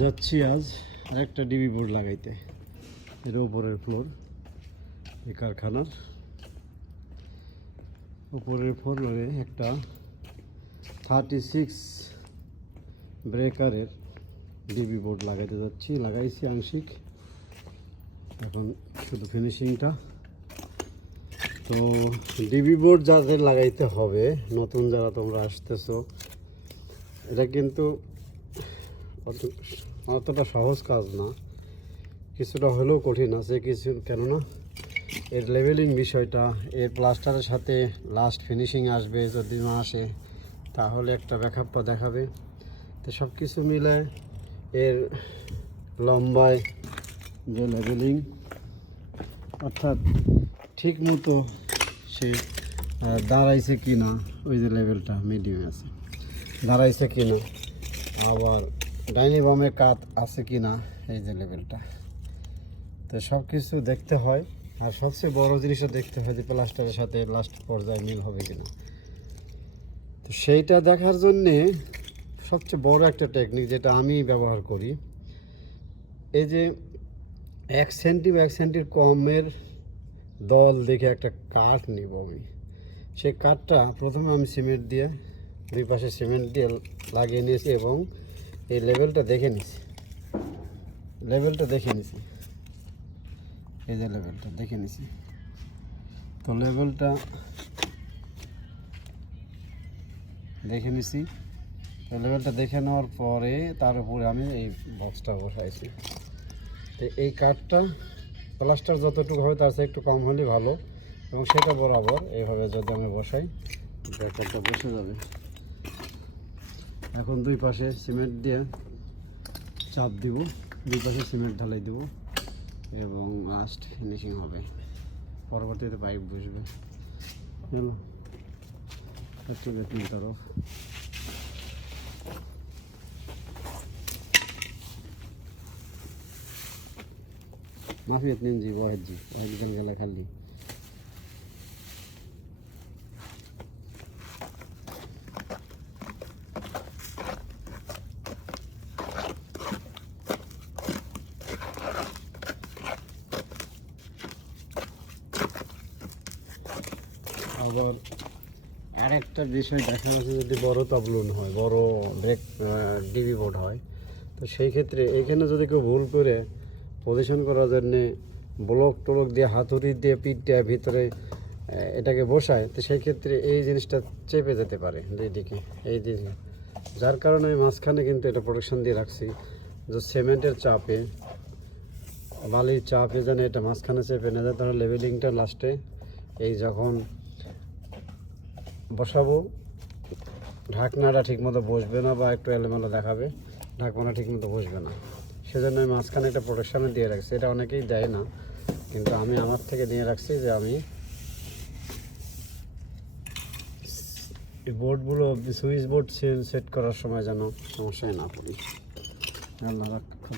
যাচ্ছি আজ আরেকটা ডিবি বোর্ড লাগাইতে। এর উপরের ফ্লোর এই কারখানার উপরের ফ্লোরে একটা 36 ব্রেকারের ডিবি বোর্ড লাগাইতে যাচ্ছি। লাগাইছি আংশিক, এখন শুধু ফিনিশিংটা। তো ডিবি বোর্ড যাদের লাগাইতে হবে, নতুন যারা তোমরা আসতেছো, এটা কিন্তু অতটা সহজ কাজ না, কিছুটা হলেও কঠিন আছে কেননা এর লেভেলিং বিষয়টা, এর প্লাস্টারের সাথে লাস্ট ফিনিশিং আসবে, যদি না আসে তাহলে একটা ব্যাকআপটা দেখাবে। তো সব কিছু মিলে এর লম্বায় যে লেভেলিং, অর্থাৎ ঠিক মতো সে দাঁড়াইছে কি না, ওই যে লেভেলটা মিডিয়ামে আছে, দাঁড়াইছে কি না, আবার ডাইনি বামে কাত আছে কি না, এই যে লেভেলটা। তো সব কিছু দেখতে হয়, আর সবচেয়ে বড় জিনিসটা দেখতে হয় যে প্লাস্টারের সাথে লাস্ট পর্যায়ে মিল হবে কিনা। তো সেইটা দেখার জন্যে সবচেয়ে বড় একটা টেকনিক যেটা আমি ব্যবহার করি, এই যে 1 সেন্টি বা 1 সেন্টির কমের দল দেখে একটা কাঠ নিব আমি। সেই কাঠটা প্রথমে আমি সিমেন্ট দিয়ে দুই পাশে সিমেন্ট দিয়ে লাগিয়ে নিয়েছি এবং এই লেভেলটা দেখে নিছি, এই যে লেভেলটা দেখে নিছি। তো লেভেলটা দেখে নিছি, লেভেলটা দেখে নেওয়ার পরে তার উপরে আমি এই বক্সটা বসাইছি। তো এই কাঠটা প্লাস্টার যতটুকু হবে তার চেয়ে একটু কম হলে ভালো, এবং সেটা বরাবর এইভাবে যদি আমি বসাই, ব্রেকারটা বসে যাবে। এখন দুই পাশে সিমেন্ট দিয়ে চাপ দিব, দুই পাশে সিমেন্ট ঢালাই দিব এবং লাস্ট ফিনিশিং হবে। পরবর্তীতে পাইপ বসবে। তরফ माफी इतनी जी वाहिद निकल गया खाली। আবার আরেকটা বিষয় দেখা যাচ্ছে, যদি বড় তাবলুন হয়, বড় ব্রেক ডিবি বোর্ড হয়, তো সেই ক্ষেত্রে এখানে যদি কেউ ভুল করে পজিশন করার জন্যে ব্লক টলক দিয়ে হাতুড়ি দিয়ে পিঠ দিয়ে ভিতরে এটাকে বসায়, তো সেই ক্ষেত্রে এই জিনিসটা চেপে যেতে পারে দুই দিকে, এই দিকে। যার কারণে আমি মাঝখানে কিন্তু এটা প্রোটেকশন দিয়ে রাখছি, যে সিমেন্টের চাপে, বালির চাপে যেন এটা মাঝখানে চেপে না যায়। তাহলে লেভেলিংটা লাস্টে এই যখন বসাবো, ঢাকনাটা ঠিকমতো বসবে না বা একটু এলোমেলো দেখাবে, ঢাকনাটা ঠিকমতো বসবে না। সেজন্য আমি মাঝখানে একটা প্রোটেকশানে দিয়ে রাখছি। এটা অনেকেই দেয় না, কিন্তু আমি আমার থেকে নিয়ে রাখছি যে আমি এই বোর্ডগুলো, সুইচ বোর্ড সেট করার সময় যেন সমস্যায় না পড়ি। আল্লাহ রাখা।